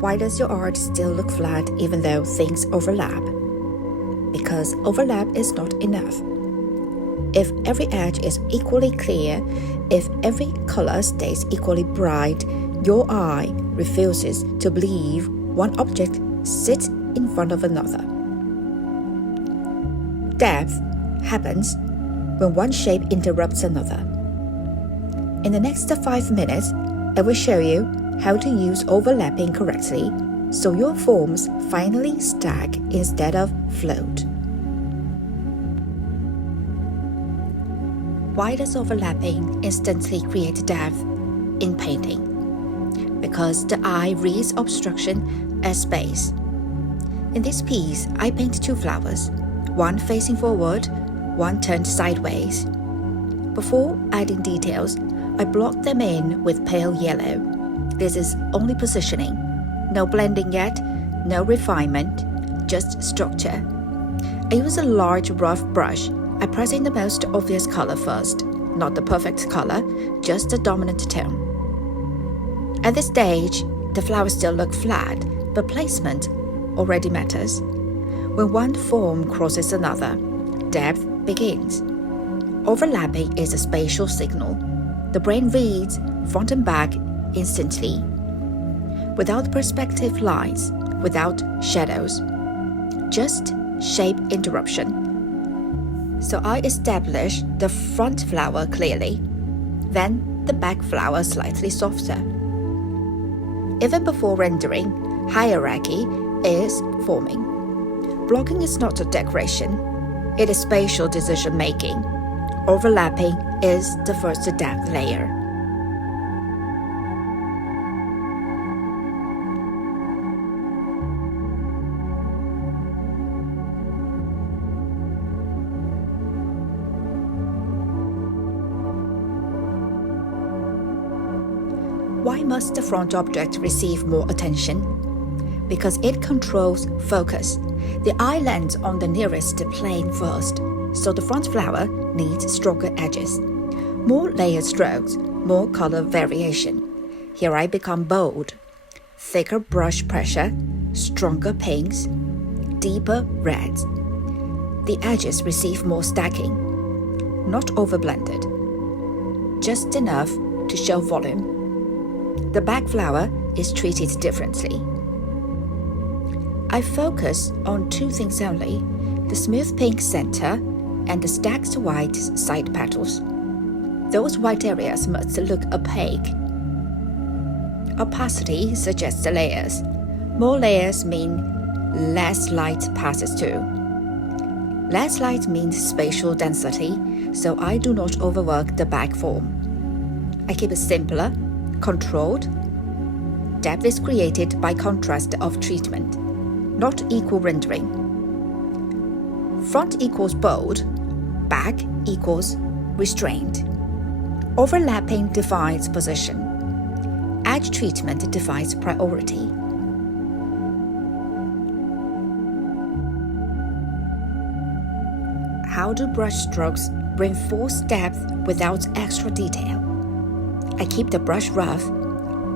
Why does your art still look flat even though things overlap? Because overlap is not enough. If every edge is equally clear, if every color stays equally bright, your eye refuses to believe one object sits in front of another. Depth happens when one shape interrupts another. In the next 5 minutes, I will show you how to use overlapping correctly so your forms finally stack instead of float. Why does overlapping instantly create depth in painting? Because the eye reads obstruction as space. In this piece, I paint 2 flowers, one facing forward, one turned sideways. Before adding details, I block them in with pale yellow. This is only positioning. No blending yet, no refinement, just structure. I use a large rough brush. I press in the most obvious color first, not the perfect color, just the dominant tone. At this stage, the flowers still look flat, but placement already matters. When one form crosses another, depth begins. Overlapping is a spatial signal. The brain reads front and back instantly. Without perspective lines, without shadows, just shape interruption. So I establish the front flower clearly, then the back flower slightly softer. Even before rendering, hierarchy is forming. Blocking is not a decoration, it is spatial decision-making. Overlapping is the first depth layer. Why must the front object receive more attention? Because it controls focus. The eye lands on the nearest plane first, so the front flower needs stronger edges. More layered strokes, more color variation. Here I become bold. Thicker brush pressure, stronger pinks, deeper reds. The edges receive more stacking, not overblended, just enough to show volume. The back flower is treated differently. I focus on 2 things only, the smooth pink center and the stacked white side petals. Those white areas must look opaque. Opacity suggests the layers. More layers mean less light passes through. Less light means spatial density, so I do not overwork the back form. I keep it simpler, controlled. Depth is created by contrast of treatment, not equal rendering. Front equals bold, back equals restrained. Overlapping defines position. Edge treatment defines priority. How do brush strokes reinforce depth without extra detail? I keep the brush rough.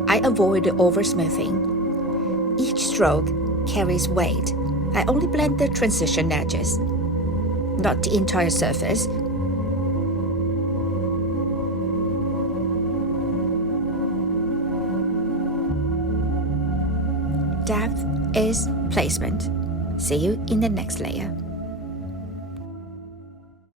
I avoid over-smoothing. Each stroke carries weight. I only blend the transition edges, not the entire surface. Depth is placement. See you in the next layer.